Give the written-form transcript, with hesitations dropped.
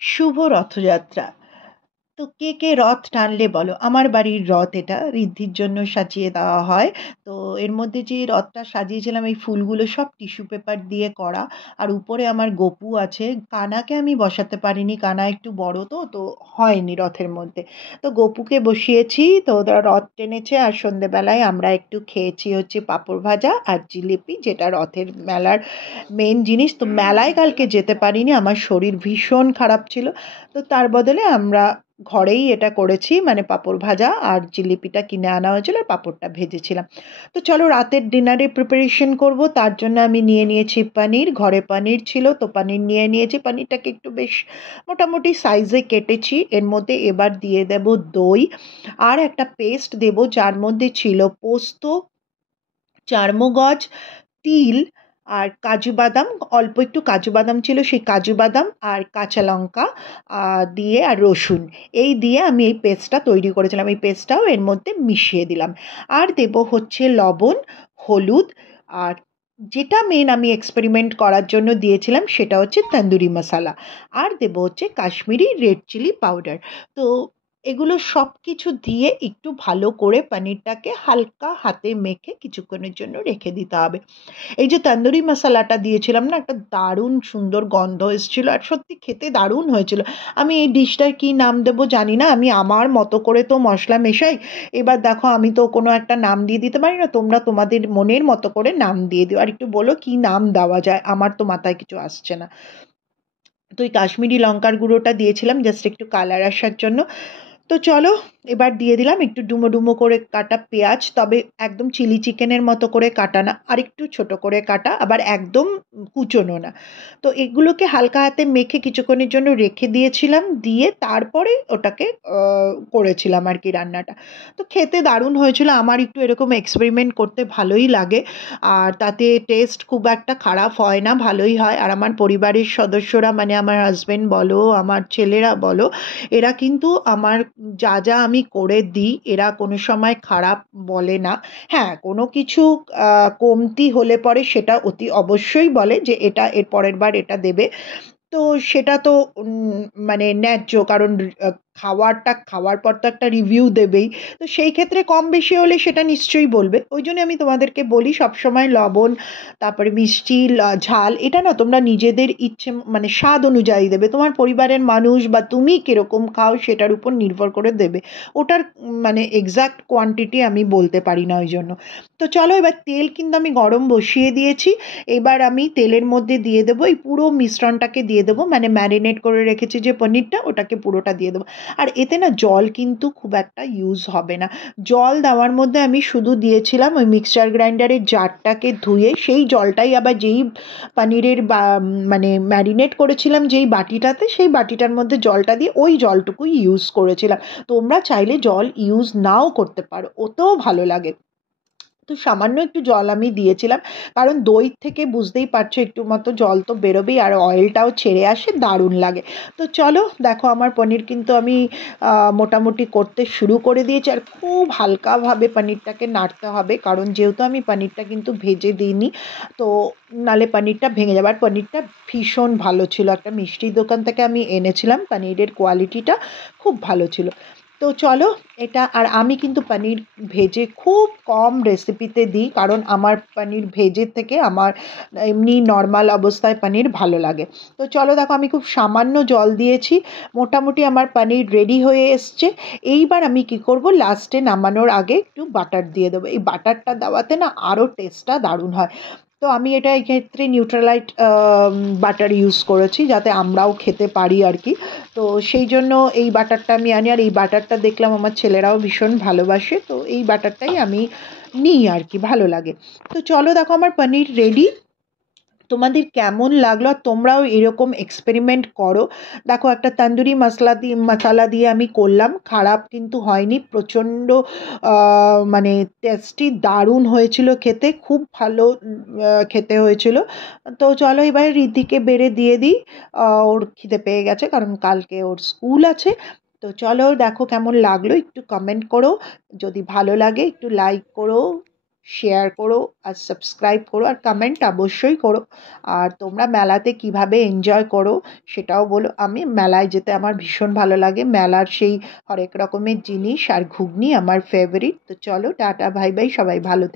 শুভ রথযাত্রা। তো কে, কে রথ টানলে বলো? আমার বাড়ির রথ এটা, ঋদ্ধির জন্য সাজিয়ে দেওয়া হয়। তো এর মধ্যে যে রথটা সাজিয়েছিলাম এই ফুলগুলো সব টিস্যু পেপার দিয়ে করা। আর উপরে আমার গপু আছে। কানাকে আমি বসাতে পারিনি, কানা একটু বড় তো, তো হয়নি রথের মধ্যে। তো গপুকে বসিয়েছি, তো ওরা রথ টেনেছে আর সন্ধেবেলায় আমরা একটু খেয়েছি হচ্ছে পাঁপড় ভাজা আর জিলিপি, যেটা রথের মেলার মেন জিনিস। তো মেলায় কালকে যেতে পারিনি, আমার শরীর ভীষণ খারাপ ছিল। তো তার বদলে আমরা ঘরেই এটা করেছি, মানে পাঁপড় ভাজা আর জিলিপিটা কিনে আনা হয়েছিল আর পাঁপড়টা ভেজেছিলাম। তো চলো রাতের ডিনারে প্রিপারেশন করব, তার জন্য আমি নিয়ে নিয়েছি পনির। ঘরে পনির ছিল তো পনির নিয়ে নিয়েছি, পনিরটাকে একটু বেশ মোটামুটি সাইজে কেটেছি। এর মধ্যে এবার দিয়ে দেব দই আর একটা পেস্ট দেব, যার মধ্যে ছিল পোস্ত, চারমগজ, তিল আর কাজু বাদাম। অল্প একটু কাজু বাদাম ছিল, সেই কাজু বাদাম আর কাঁচা লঙ্কা দিয়ে আর রসুন, এই দিয়ে আমি এই পেস্টটা তৈরি করেছিলাম। এই পেস্টটাও এর মধ্যে মিশিয়ে দিলাম। আর দেব হচ্ছে লবণ, হলুদ, আর যেটা মেন আমি এক্সপেরিমেন্ট করার জন্য দিয়েছিলাম সেটা হচ্ছে তন্দুরি মশলা। আর দেব হচ্ছে কাশ্মীরি রেড চিলি পাউডার। তো এগুলো সব কিছু দিয়ে একটু ভালো করে পনিরটাকে হালকা হাতে মেখে কিছুক্ষণের জন্য রেখে দিতে হবে। এই যে তন্দুরি মশলাটা দিয়েছিলাম না, একটা দারুণ সুন্দর গন্ধ এসেছিল আর সত্যি খেতে দারুণ হয়েছিল। আমি এই ডিশটার কি নাম দেবো জানি না, আমি আমার মতো করে তো মশলা মেশাই। এবার দেখো আমি তো কোনো একটা নাম দিয়ে দিতে পারি না, তোমরা তোমাদের মনের মতো করে নাম দিয়ে দিও। আর একটু বলো কি নাম দেওয়া যায়, আমার তো মাথায় কিছু আসছে না। তো এই কাশ্মীরি লঙ্কার গুঁড়োটা দিয়েছিলাম জাস্ট একটু কালার আসার জন্য। তো চলো এবার দিয়ে দিলাম একটু ডুমো ডুমো করে কাটা পেঁয়াজ, তবে একদম চিলি চিকেনের মতো করে কাটা না, আর একটু ছোট করে কাটা, আবার একদম কুচোনো না। তো এগুলোকে হালকা হাতে মেখে কিছুক্ষণের জন্য রেখে দিয়েছিলাম, দিয়ে তারপরে ওটাকে করেছিলাম আর কি রান্নাটা। তো খেতে দারুণ হয়েছিল। আমার একটু এরকম এক্সপেরিমেন্ট করতে ভালোই লাগে, আর তাতে টেস্ট খুব একটা খারাপ হয় না, ভালোই হয়। আর আমার পরিবারের সদস্যরা, মানে আমার হাজবেন্ড বলো, আমার ছেলেরা বলো, এরা কিন্তু আমার যা যা আমি করে দিই এরা কোনো সময় খারাপ বলে না। হ্যাঁ, কোনো কিছু কমতি হলে পরে সেটা অতি অবশ্যই বলে যে এটা এর পরের বার এটা দেবে। তো সেটা তো মানে ন্যায্য, কারণ খাওয়ারটা খাওয়ার পর তো একটা রিভিউ দেবেই। তো সেই ক্ষেত্রে কম বেশি হলে সেটা নিশ্চয়ই বলবে। ওই জন্য আমি তোমাদেরকে বলি সবসময় লবণ, তারপরে মিষ্টি, ঝাল, এটা না তোমরা নিজেদের ইচ্ছে মানে স্বাদ অনুযায়ী দেবে। তোমার পরিবারের মানুষ বা তুমি কিরকম খাও সেটার উপর নির্ভর করে দেবে। ওটার মানে এক্সাক্ট কোয়ান্টিটি আমি বলতে পারি না ওই জন্য। তো চলো এবার তেল কিন্তু আমি গরম বসিয়ে দিয়েছি। এবার আমি তেলের মধ্যে দিয়ে দেবো এই পুরো মিশ্রণটাকে দিয়ে দেবো, মানে ম্যারিনেট করে রেখেছি যে পনিরটা ওটাকে পুরোটা দিয়ে দেবো। আর এতে না জল কিন্তু খুব একটা ইউজ হবে না। জল দেওয়ার মধ্যে আমি শুধু দিয়েছিলাম ওই মিক্সচার গ্রাইন্ডারের জারটাকে ধুয়ে, সেই জলটাই আবার যেই পনিরের বা মানে ম্যারিনেট করেছিলাম যেই বাটিটাতে, সেই বাটিটার মধ্যে জলটা দিয়ে ওই জলটুকুই ইউজ করেছিলাম। তোমরা চাইলে জল ইউজ নাও করতে পারো, ওতেও ভালো লাগে। তো সামান্য একটু জল আমি দিয়েছিলাম, কারণ দই থেকে বুঝতেই পারছো একটু মতো জল তো বেরোবেই, আর অয়েলটাও ছেড়ে আসে, দারুণ লাগে। তো চলো দেখো আমার পনির কিন্তু আমি মোটামুটি করতে শুরু করে দিয়েছি। আর খুব হালকাভাবে পনিরটাকে নাড়তে হবে, কারণ যেহেতু আমি পনিরটা কিন্তু ভেজে দিইনি, তো নালে পনিরটা ভেঙে যাবে। আর পনিরটা ভীষণ ভালো ছিল, একটা মিষ্টির দোকান থেকে আমি এনেছিলাম, পনিরের কোয়ালিটিটা খুব ভালো ছিল। তো চলো এটা, আর আমি কিন্তু পনির ভেজে খুব কম রেসিপিতে দিই, কারণ আমার পনির ভেজের থেকে আমার এমনি নর্মাল অবস্থায় পনির ভালো লাগে। তো চলো দেখো আমি খুব সামান্য জল দিয়েছি, মোটামুটি আমার পনির রেডি হয়ে এসছে। এইবার আমি কি করব, লাস্টে নামানোর আগে একটু বাটার দিয়ে দেবো। এই বাটারটা দেওয়াতে না আরও টেস্টটা দারুণ হয়। তো আমি এটা এই ক্ষেত্রে নিউট্রালাইট বাটার ইউজ করেছি, যাতে আমরাও খেতে পারি আর কি। তো সেই জন্য এই বাটারটা আমি আনি, আর এই বাটারটা দেখলাম আমার ছেলেরাও ভীষণ ভালোবাসে, তো এই বাটারটাই আমি নিই আর কি, ভালো লাগে। তো চলো দেখো আমার পনির রেডি। তোমাদের কেমন লাগলো? আর তোমরাও এরকম এক্সপেরিমেন্ট করো। দেখো একটা তন্দুরি মশলা দিয়ে আমি করলাম, খারাপ কিন্তু হয়নি, প্রচণ্ড মানে টেস্টি, দারুণ হয়েছিল খেতে, খুব ভালো খেতে হয়েছিল। তো চলো এবার ঋদ্ধিকে বেড়ে দিয়ে দিই, ওর খিদে পেয়ে গেছে কারণ কালকে ওর স্কুল আছে। তো চলো দেখো কেমন লাগলো একটু কমেন্ট করো, যদি ভালো লাগে একটু লাইক করো, শেয়ার করো আর সাবস্ক্রাইব করো আর কমেন্ট অবশ্যই করো। আর তোমরা মেলাতে কিভাবে এনজয় করো সেটাও বলো। আমি মেলায় যেতে আমার ভীষণ ভালো লাগে। মেলার সেই হরেক রকমের জিনিস আর ঘুগনি আমার ফেভারিট। তো চলো টাটা, বাই বাই, সবাই ভালো থেকো।